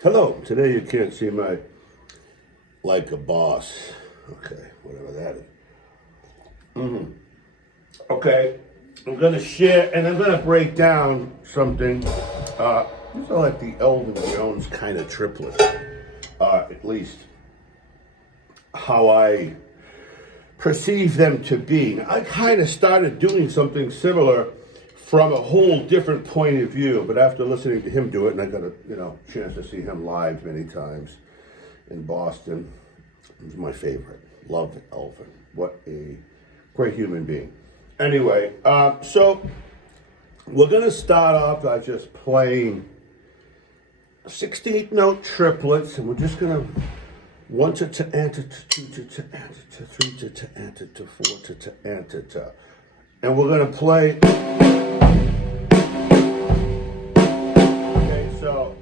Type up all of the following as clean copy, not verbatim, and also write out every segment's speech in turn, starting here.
Hello. Today you can't see my like a boss. Okay, whatever that is. Okay, I'm gonna share and I'm gonna break down something. These are like the Elvin Jones kind of triplets. At least how I perceive them to be. I kind of started doing something similar from a whole different point of view, but after listening to him do it, and I got a chance to see him live many times in Boston, he's my favorite. Love Elvin. What a great human being. Anyway, so we're gonna start off by just playing 16th note triplets, and we're just gonna one to enter to two to enter to three to enter to four to enter to, and we're gonna play. Okay, so.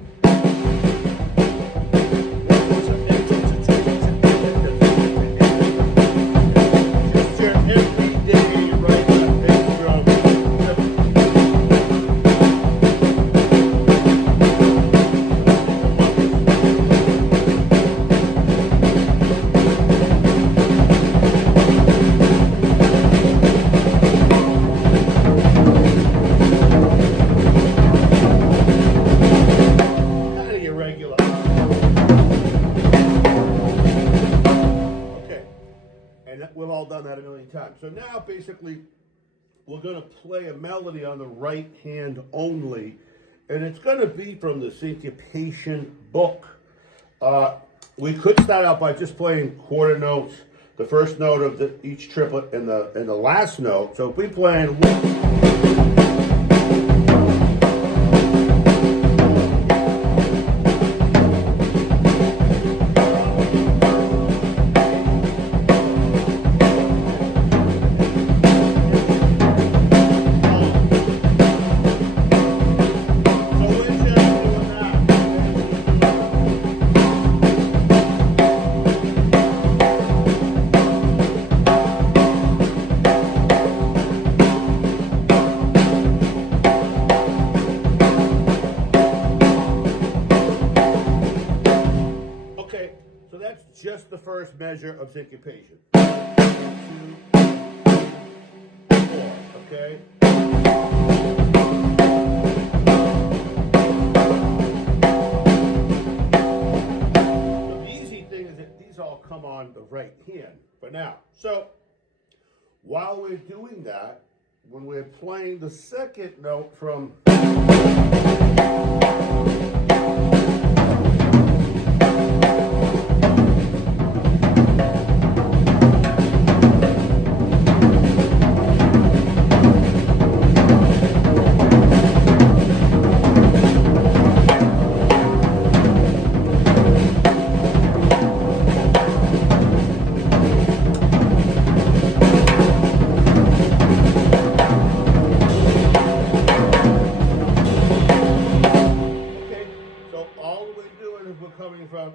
We've all done that a million times. So now basically we're going to play a melody on the right hand only, and it's going to be from the Syncopation book. We could start out by just playing quarter notes, the first note of each triplet and the last note. So if we playing just the first measure of syncopation. 1, 2, 4, okay? So the easy thing is that these all come on the right hand for now. So while we're doing that, when we're playing the second note from coming from.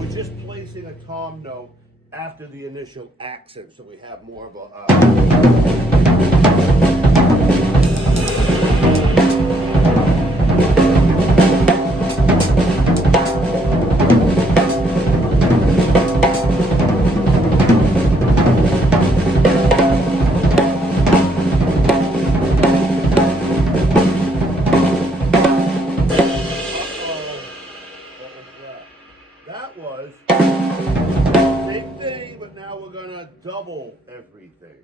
We're just placing a tom note after the initial accent, so we have more of That was same thing, but now we're gonna double everything.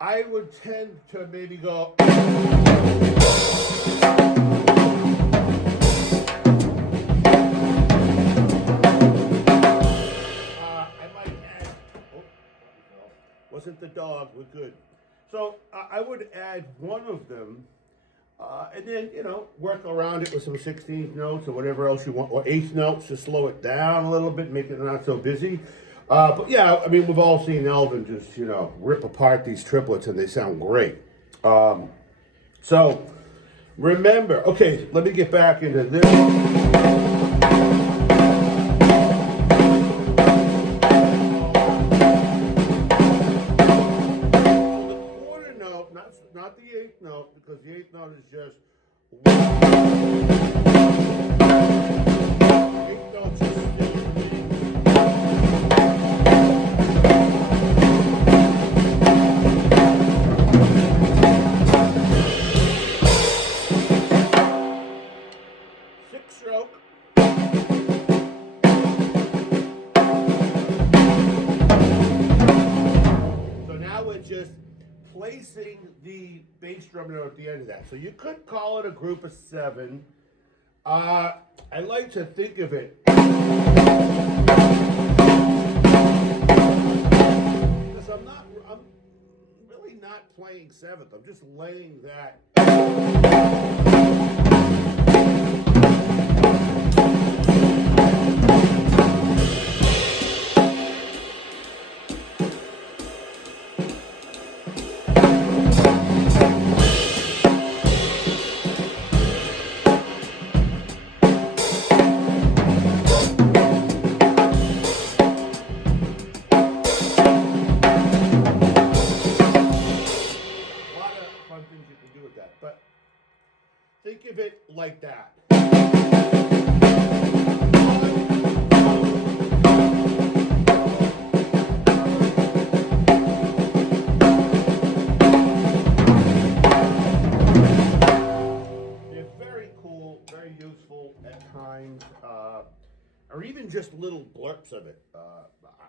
I would tend to maybe go. Wasn't the dog, we're good. So I would add one of them, and then, work around it with some 16th notes or whatever else you want, or 8th notes to slow it down a little bit, make it not so busy. But yeah, I mean, we've all seen Elvin just, rip apart these triplets and they sound great. So remember, okay, let me get back into this. Not the 8th note, because the 8th note is just one. 8th note's just six stroke. So now we're just placing the bass drum note at the end of that. So you could call it a group of 7. I like to think of it because I'm really not playing 7th. I'm just laying that. But think of it like that. They're very cool, very useful at times, or even just little blurps of it.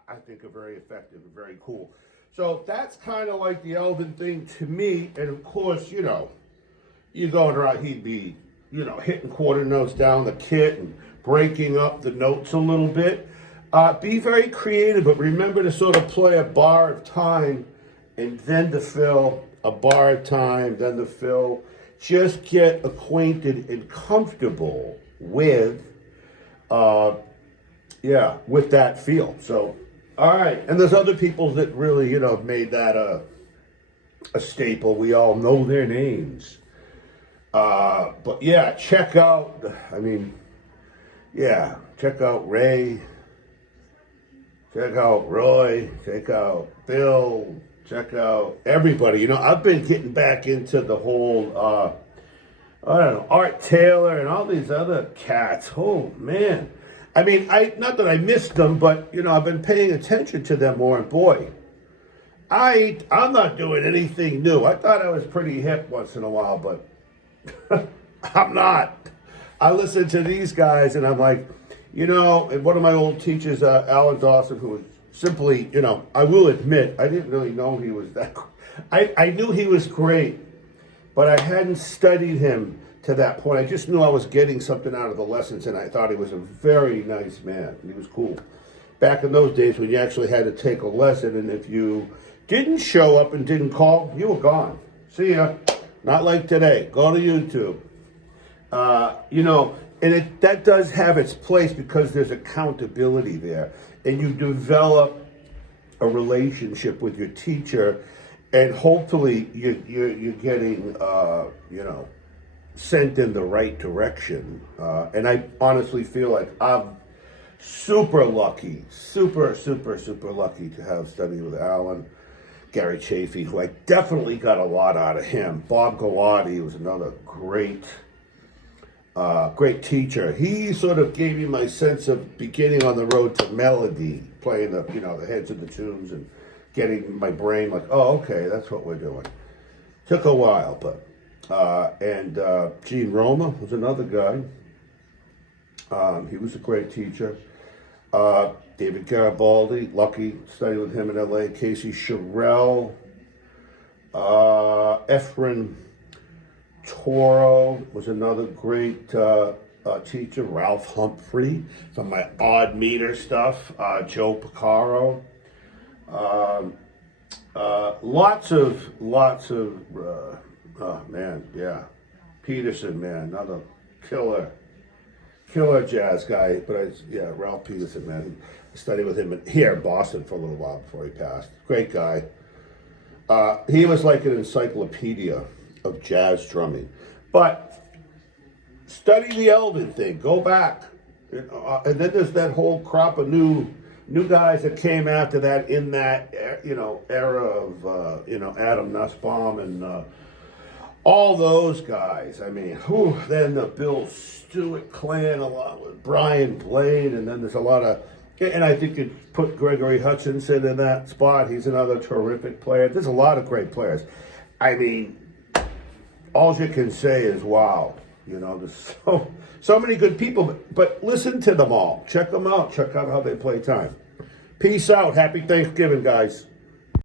I think are very effective and very cool. So that's kind of like the Elvin thing to me, and of course, you going around, he'd be, hitting quarter notes down the kit and breaking up the notes a little bit. Be very creative, but remember to sort of play a bar of time and then the fill, a bar of time, then the fill. Just get acquainted and comfortable with, with that feel. So, all right. And there's other people that really, made that a staple. We all know their names. But yeah, check out Ray, check out Roy, check out Bill, check out everybody. I've been getting back into the whole, Art Taylor and all these other cats. Oh man. Not that I missed them, but I've been paying attention to them more, and boy, I'm not doing anything new. I thought I was pretty hip once in a while, but I'm not. I listen to these guys and I'm like, and one of my old teachers, Alan Dawson, who was simply, I will admit, I didn't really know he was that. I knew he was great, but I hadn't studied him to that point. I just knew I was getting something out of the lessons, and I thought he was a very nice man. He was cool. Back in those days when you actually had to take a lesson, and if you didn't show up and didn't call, you were gone. See ya. Not like today. Go to YouTube. And that does have its place because there's accountability there. And you develop a relationship with your teacher, and hopefully you're getting, sent in the right direction. And I honestly feel like I'm super lucky, super lucky to have studied with Alan. Gary Chafee, who I definitely got a lot out of him. Bob Galati was another great teacher. He sort of gave me my sense of beginning on the road to melody, playing the heads of the tunes and getting my brain like, oh, okay, that's what we're doing. Took a while, but Gene Roma was another guy. He was a great teacher. David Garibaldi, lucky, studied with him in LA. Casey Sherrill, Efren Toro was another great teacher. Ralph Humphrey from my odd meter stuff. Joe Picaro. Lots of, oh man, yeah. Peterson, man, another killer jazz guy. But yeah, Ralph Peterson, man. I studied with him here in Boston for a little while before he passed. Great guy. He was like an encyclopedia of jazz drumming. But study the Elvin thing. Go back. And then there's that whole crop of new guys that came after that in that era of Adam Nussbaum and all those guys. I mean, then the Bill Stewart clan along with Brian Blade, and then there's a lot of, and I think it put Gregory Hutchinson in that spot. He's another terrific player. There's a lot of great players. I mean, all you can say is wow. There's so many good people, but listen to them all. Check them out. Check out how they play time. Peace out. Happy Thanksgiving, guys.